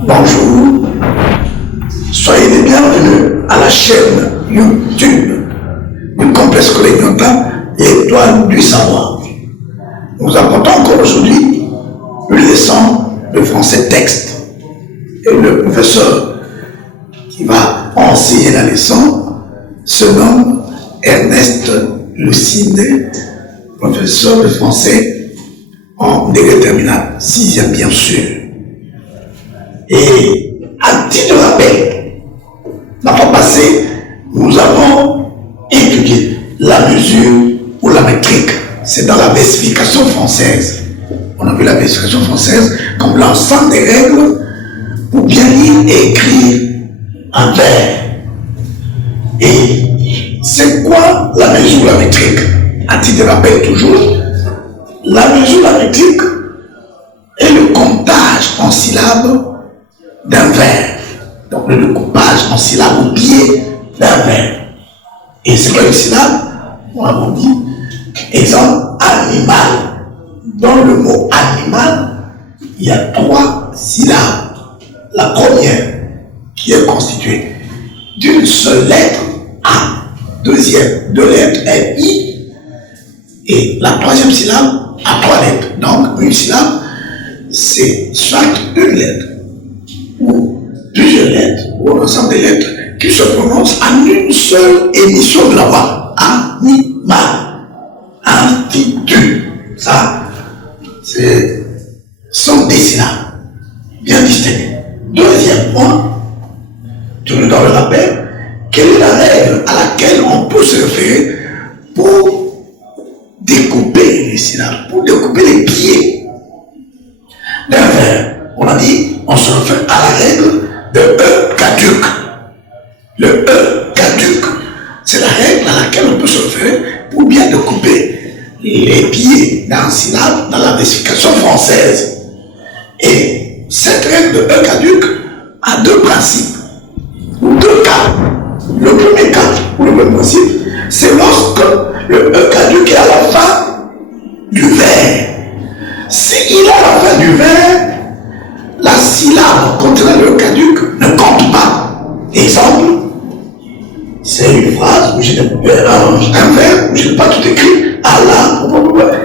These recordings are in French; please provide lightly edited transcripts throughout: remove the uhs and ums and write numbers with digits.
Bonjour, soyez les bienvenus à la chaîne YouTube du complexe Collegnotin, l'étoile du savoir. Nous apportons encore aujourd'hui une leçon de français texte. Et le professeur qui va enseigner la leçon se nomme Ernest Lucine, professeur de français en degré terminal, 6e bien sûr. Et à titre de rappel, la fois passée, nous avons étudié la mesure ou la métrique. C'est dans la versification française. On a vu la versification française comme l'ensemble des règles pour bien lire et écrire un vers. Et c'est quoi la mesure ou la métrique? À titre de rappel toujours, la mesure ou la métrique est le comptage en syllabes d'un vers. Donc le découpage en syllabes au pied d'un vers. Et c'est quoi une syllabe? On a dit, exemple, animal. Dans le mot animal, il y a 3 syllabes. La première, qui est constituée d'une seule lettre, A. Deuxième, 2 lettres, I. Et la troisième syllabe, a 3 lettres. Donc, une syllabe, c'est soit une lettre, ou plusieurs lettres, ou un ensemble de lettres qui se prononcent en une seule émission de la voix. Animal, individu. Ça, sont des syllabes bien distinguées. Deuxième point, toujours dans le rappel, quelle est la règle à laquelle on peut se référer pour découper les syllabes, pour découper les pieds d'un vers? On a dit, on se réfère à la règle de E caduc. Le E caduc, c'est la règle à laquelle on peut se référer pour bien découper les pieds d'un syllabe dans la versification française. Et cette règle de E caduc a 2 principes, ou 2 cas. Le premier cas, ou le premier principe, c'est lorsque le E caduc est à la fin du vers. S'il est à la fin du vers, la syllabe contenant le E caduc ne compte pas. Exemple, c'est une phrase où je n'ai un vers où je n'ai pas tout écrit, à la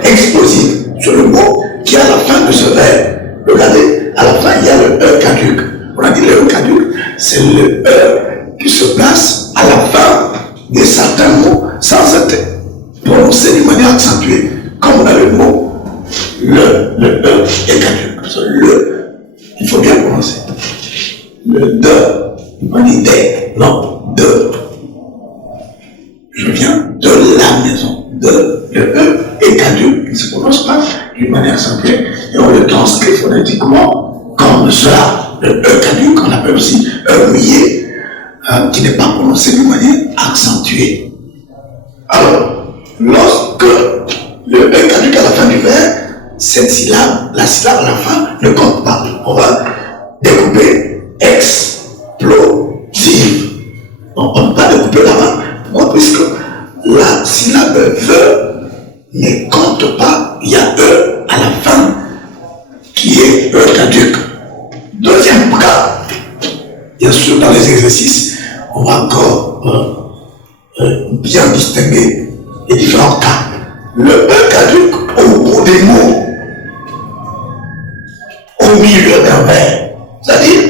explosive. C'est le mot qui est à la fin de ce vers. Regardez, à la fin, il y a le E caduc. On a dit le E caduc, c'est le E qui se place à la fin de certains mots sans être prononcé d'une manière accentuée. Comme on a le mot, le E est caduc. Il faut bien prononcer. Le de, on dit des, non, de. Je viens de la maison. Le E est caduc, il ne se prononce pas d'une manière accentuée, et on le transcrit phonétiquement comme cela. Le E caduc, on appelle aussi E mouillé, qui n'est pas prononcé d'une manière accentuée. Alors, lorsque le E caduc à la fin du vers, cette syllabe, la syllabe à la fin, ne compte pas. On va découper explosive. Donc, on ne peut pas découper là-bas. Pourquoi? Puisque la syllabe veut ne compte pas, il y a E à la fin qui est E caduc. Deuxième cas, bien sûr dans les exercices, on va encore bien distinguer les différents cas. Le E caduc au bout des mots, au milieu d'un vers, c'est-à-dire,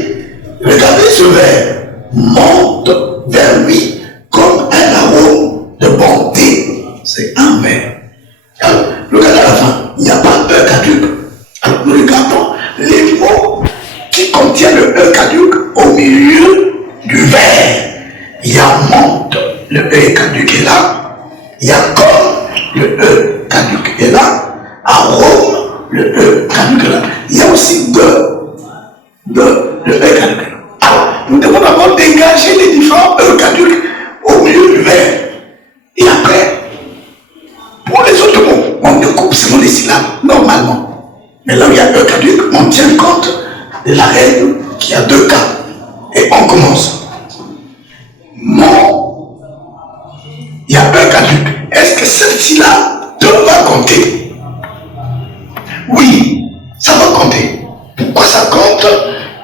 regardez ce vers, monte vers lui comme un arôme de bonté. C'est un vers. Alors, regardez à la fin, il n'y a pas E caduc. Alors, nous regardons les mots qui contiennent le E caduc au milieu du vers. Il y a monte, le E caduc est là. Il y a comme, le E caduc est là. Arôme, le E caduc est là. Il y a aussi le E caduc est là. Alors, nous devons d'abord dégager les différents E caducs au milieu du vers. Et après, pour les autres mots, on découpe selon les syllabes, normalement. Mais là où il y a E caduc, on tient compte de la règle qui a 2 cas. Et on commence. Mon, il y a E caduc. Est-ce que cette syllabe va compter? Oui, ça va compter. Pourquoi ça compte?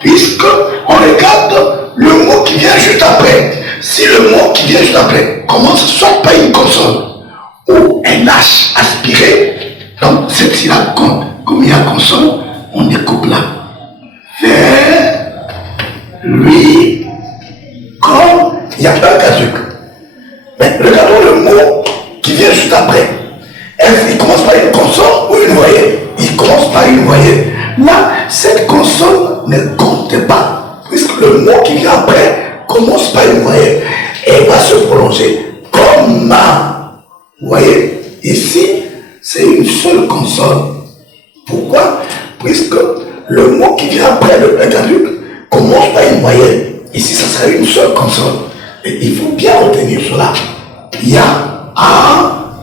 Puisque on regarde le mot qui vient juste après. Si le mot qui vient juste après commence soit par une consonne ou un H aspiré, donc cette syllabe compte. Comme il y a consonne, on découpe là. Vers, lui, comme, il y a un caduc. Mais regardons le mot qui vient juste après. Est-ce qu'il commence par une consonne ou une voyelle? Il commence par une voyelle. Là, cette consonne ne compte pas, puisque le mot qui vient après commence par une voyelle et va se prolonger comme ma. Vous voyez, ici, c'est une seule consonne. Pourquoi? Puisque le mot qui vient après le caduc commence par une voyelle. Ici, ça sera une seule consonne. Et il faut bien retenir cela. Il y a A,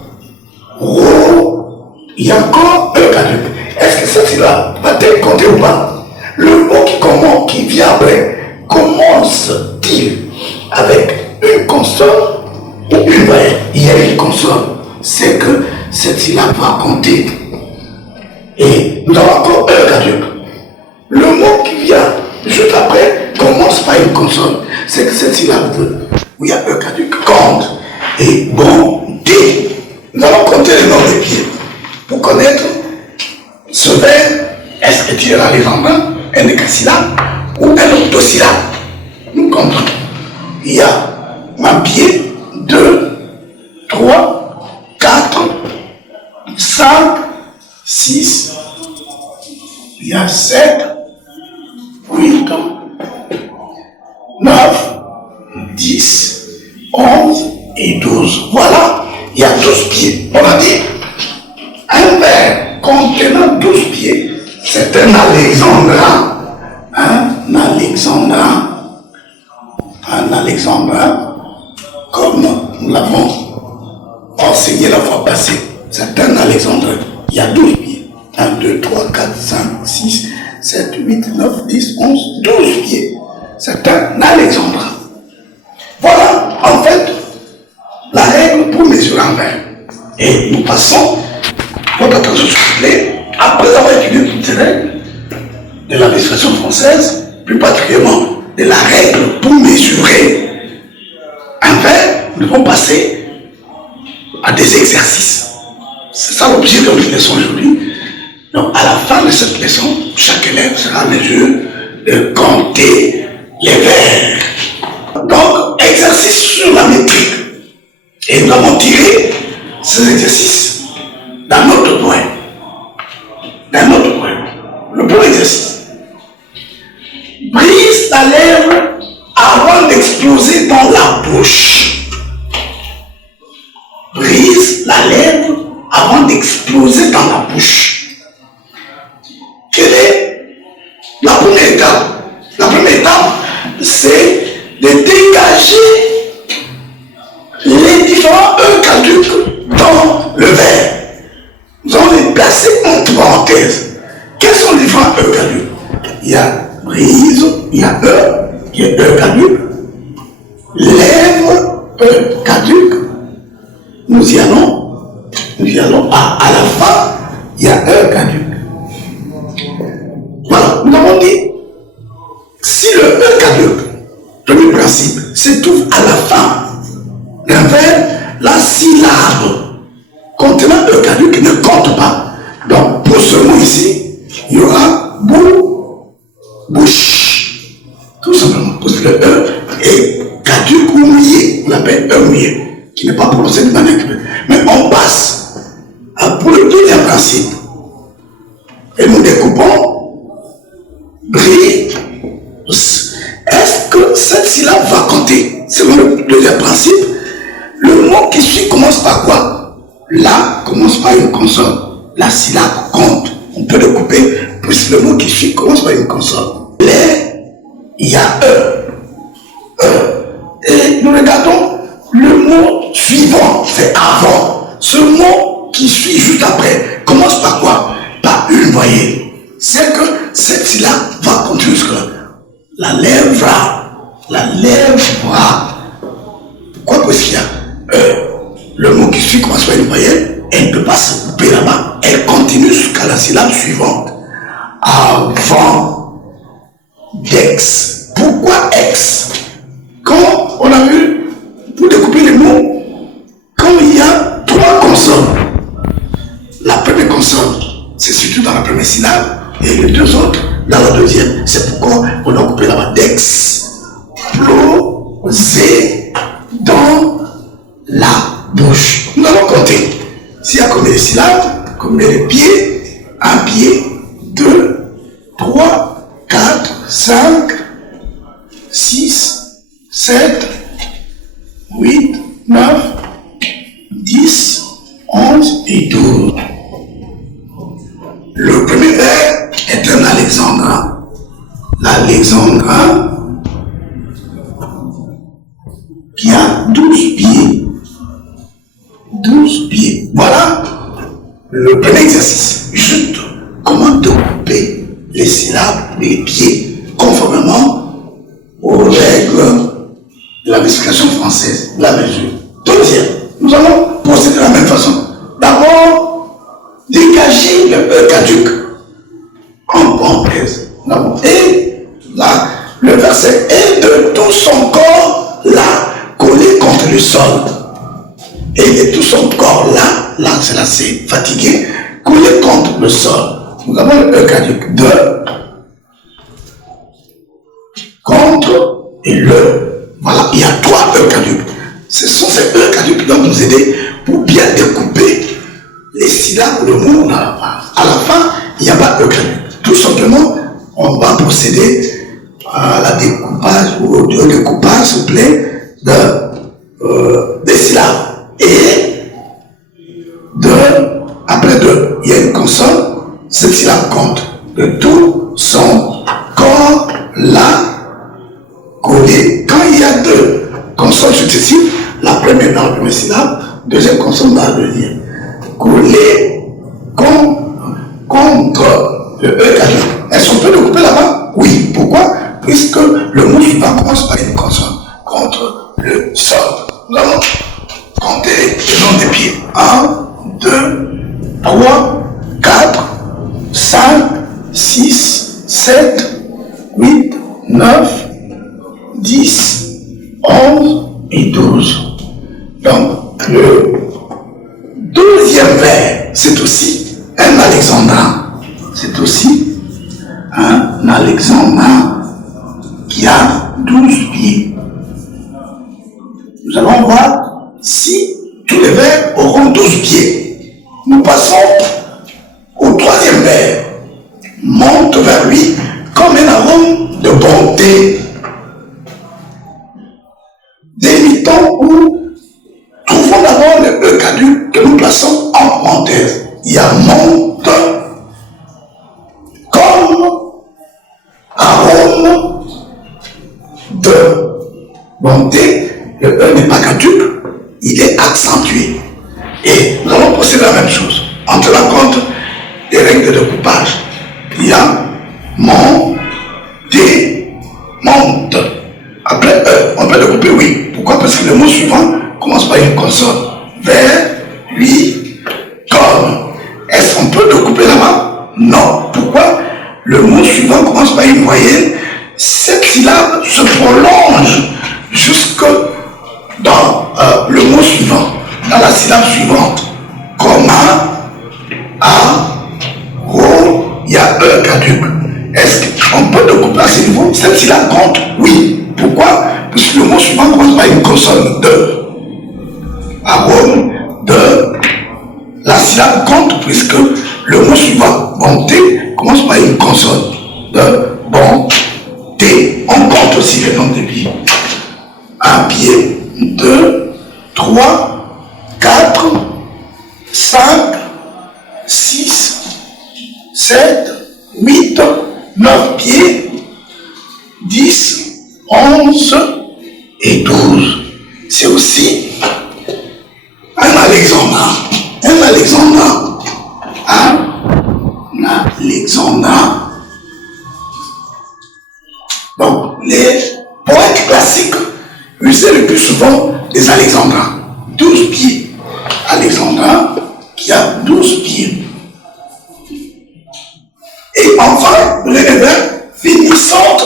Ro, il y a encore un caduc. Est-ce que ça, là va-t-elle compter ou pas? Le mot qui vient après, commence-t-il avec une consonne ou une voyelle? Il y a une consonne. C'est que cette syllabe va compter. Et nous avons encore un caduc. Le mot qui vient juste après commence par une consonne. C'est que cette syllabe où il y a un caduc compte. Et bon, D. Nous allons compter le nombre des pieds. Pour connaître ce verbe, est-ce que tu es dans les endroits, un décasyllabe ou un octosyllabe? Nous comptons. Il y a un pied, 2, 3, 4, 5, 6, il y a 7, 8, 9, 10, 11 et 12. Voilà, il y a 12 pieds. On a dit, un verbe contenant 12 pieds, c'est un alexandrin. Un alexandrin, comme nous l'avons enseigné la fois passée. C'est un alexandrin. Il y a 12 pieds. 1, 2, 3, 4, 5, 6, 7, 8, 9, 10, 11, 12 pieds. C'est un alexandrin. Voilà, en fait, la règle pour mesurer un verbe. Et nous passons, votre attention s'il vous plaît, après avoir étudié toutes ces règles de la législation française, plus particulièrement de la règle pour mesurer un verbe, nous devons passer à des exercices. C'est ça l'objet de notre leçon aujourd'hui. Donc, à la fin de cette leçon, chaque élève sera en mesure de compter les verbes. Donc, exercice sur la métrique. Et nous avons tiré ces exercices d'un autre point. Le premier exercice. Brise la lèvre avant d'exploser dans la bouche. Brise la lèvre avant d'exploser dans la bouche. Quelle est la première étape? La première étape, c'est de dégager les différents caducs dans le verbe. Nous allons les placer entre parenthèses. Quels sont les différents caducs? Il y a brise, il y a caduc, lèvre, caduc. Nous y allons à la fin, il y a un caduc. Voilà, nous avons dit, si le caduc, premier principe, se trouve à la fin d'un verbe, la syllabe contenant le caduc ne compte pas. Donc, pour ce mot ici, il y aura bouche. Tout simplement, parce que le E est caduc ou mouillé. On l'appelle E mouillé, qui n'est pas prononcé de manière que. Mais on passe pour le deuxième principe. Et nous découpons brise. Est-ce que cette syllabe va compter? Selon le deuxième principe, le mot qui suit commence par quoi? Là commence par une consonne. La syllabe compte. On peut le couper, puisque le mot qui suit commence par une consonne. Il y a Et nous regardons le mot suivant, c'est avant. Ce mot qui suit juste après commence par quoi? Par une voyelle. C'est que cette syllabe va continuer jusque-là. La lèvre. Pourquoi? Parce qu'il y a le mot qui suit commence par une voyelle, elle ne peut pas se couper là-bas. Elle continue jusqu'à la syllabe suivante. Avant d'ex. Pourquoi ex? Quand on a vu, pour découper les mots, quand il y a 3 consonnes, la première consonne, c'est surtout dans la première syllabe, et les 2 autres dans la deuxième. C'est pourquoi on a coupé la main d'ex. Plosé dans la bouche. Nous allons compter. S'il y a combien de syllabes, combien de pieds? 1 pied, 2, 3, 4, 5, 6, 7, 8, 9, 10, 11 et 12. Le premier vers est un alexandrin. L'alexandrin qui a 12 pieds. 12 pieds. Voilà le premier exercice. Juste comment découper les syllabes, les pieds, conformément aux règles de la vérification française, la mesure. Deuxième, nous allons procéder de la même façon. D'abord, dégager le E caduc en parenthèse. Et là, le verset est de tout son corps là, collé contre le sol. Et de tout son corps là c'est là, c'est fatigué, collé contre le sol. Nous avons le E caduc de, contre et le. Voilà, il y a 3 E caducs. Ce sont ces E caducs qui doivent nous aider pour bien découper les syllabes ou le mot à la fin. À la fin, il n'y a pas E caduc. Tout simplement, on va procéder à la découpage ou au découpage, s'il vous plaît, des syllabes. Et après 2, il y a une consonne, cette syllabe compte de tout son corps là collé. Quand il y a 2 consonnes successives, la première dans la première syllabe, deuxième consonne dans la deuxième. Collé contre le E caduc. Est-ce qu'on peut découper là-bas? Oui. Pourquoi? Puisque le mot suivant commence par une consonne contre le sol. Nous allons compter le nombre des pieds. 1, 2, 3, 4, 5, 6, 7, 8, 9, 10, 11 et 12. Donc, le deuxième vers, c'est aussi un alexandrin. C'est aussi un alexandrin qui a 12 pieds. Nous allons voir si tous les vers auront 12 pieds. Nous passons au troisième vers. Monte vers lui comme un arôme de bonté. Délimitons ou trouvons d'abord le E caduc que nous plaçons en parenthèse. Il y a monte comme arôme de bonté. Le E n'est pas caduc, il est accentué. Et nous allons procéder à la même chose. En tenant compte des règles de découpage. Il y a monte. Après E, on peut découper oui. Pourquoi? Parce que le mot suivant commence par une consonne. Vers, lui, comme. Est-ce qu'on peut découper là-bas? Non. Pourquoi? Le mot suivant commence par une voyelle. Cette syllabe se prolonge jusque dans le mot suivant, dans la syllabe suivante. Comme A, O, il y a E caduc. Est-ce qu'on peut découper à ce niveau? Cette syllabe compte? Oui. Pourquoi? Parce que le mot suivant commence par une consonne de. Arôme de. La syllabe compte puisque le mot suivant, bonté, commence par une consonne de bonté. On compte aussi le nombre de pieds. 1 pied, 2, 3, 4, 5, 6, 7, 8, 9 pieds, 10, 11 et 12. C'est aussi un alexandrin. Un alexandrin. Un alexandrin. Donc, les poètes classiques usaient le plus souvent des alexandrins. 12 pieds. Alexandrin qui a 12 pieds. Et enfin, les vers finissant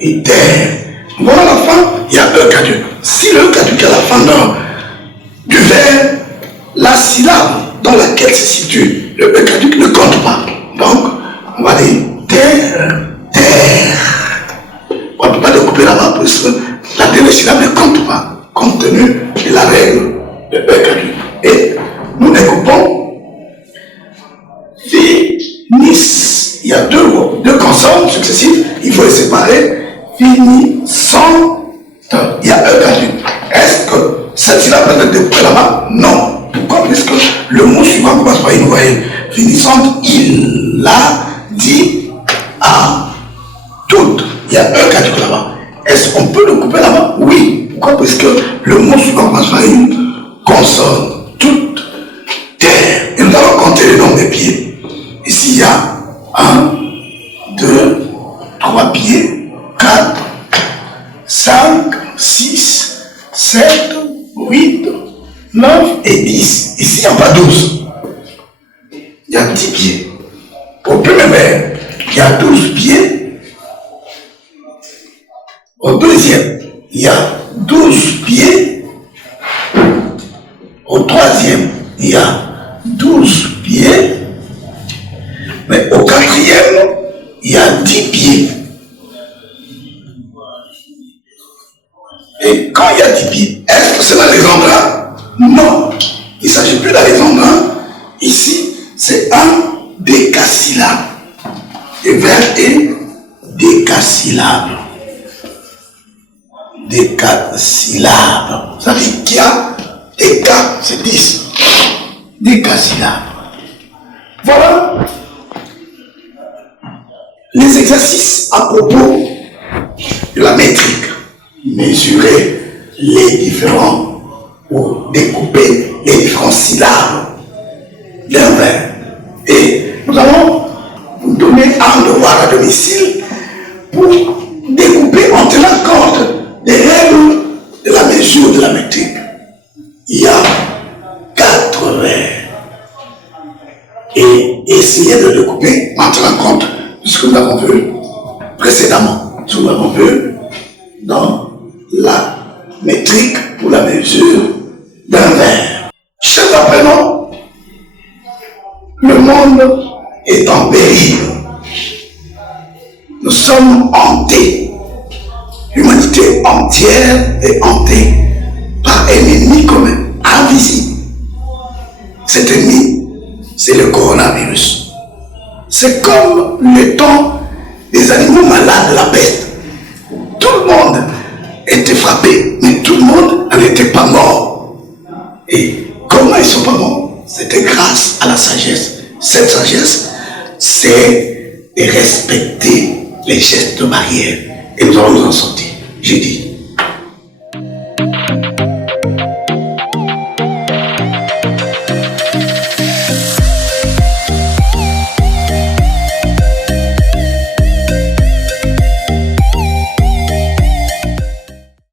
et terre. Voilà la fin, il y a E caduc. Si le E caduc est à la fin du verbe, la syllabe dans laquelle se situe le E caduc ne compte pas. Donc, on va dire terre, terre. On ne peut pas découper là-bas parce que la dernière syllabe ne compte pas, compte tenu de la règle de E caduc. Et nous découpons finis. Il y a deux consonnes successives, il faut les séparer. Finissant. Il y a E caduc. Est-ce que cette syllabe peut être découpée là-bas? Non. Pourquoi? Parce que le mot suivant commence par une voyelle. Finissante, il a dit à toutes. Il y a E caduc là-bas. Est-ce qu'on peut le couper là-bas? Oui. Pourquoi? Parce que le mot suivant commence par une consonne. Toute terre. Et nous allons compter le nombre des pieds. Ici, il y a 1, 2, 3 pieds, 4, 5, 6, 7, 8, 9 et 10. Ici, il n'y a pas 12. Il y a 10 pieds. Au premier verbe, il y a 12 pieds. Au deuxième, il y a 12 pieds. Au troisième, il y a 12 pieds. Mais au quatrième, il y a 10 pieds. Et quand il y a 10 pieds, est-ce que c'est l'alexandrin? Non. Il ne s'agit plus d'alexandrin. Ici, c'est un décasyllabe. Le verbe est décasyllabe. Décasyllabe. Ça veut dire qu'il y a déca, c'est 10. Décasyllabe. Voilà les exercices à propos de la métrique. Mesurer les différents ou découper les différentes syllabes d'un verbe. Et nous allons vous donner un devoir à domicile pour découper en tenant compte des règles de la mesure de la métrique. Il y a 4 verbes. Et essayez de découper en tenant compte de ce que nous avons vu précédemment. Ce que nous avons vu dans la métrique pour la mesure d'un verbe. Chers apprenants, le monde est en péril. Nous sommes hantés. L'humanité entière est hantée par un ennemi commun, invisible. Cet ennemi, c'est le coronavirus. C'est comme le temps des animaux malades de la peste. Tout le monde était frappé, mais tout le monde n'était pas mort. Et comment ils ne sont pas morts? C'était grâce à la sagesse. Cette sagesse, c'est de respecter les gestes barrières. Et nous allons nous en sortir. J'ai dit,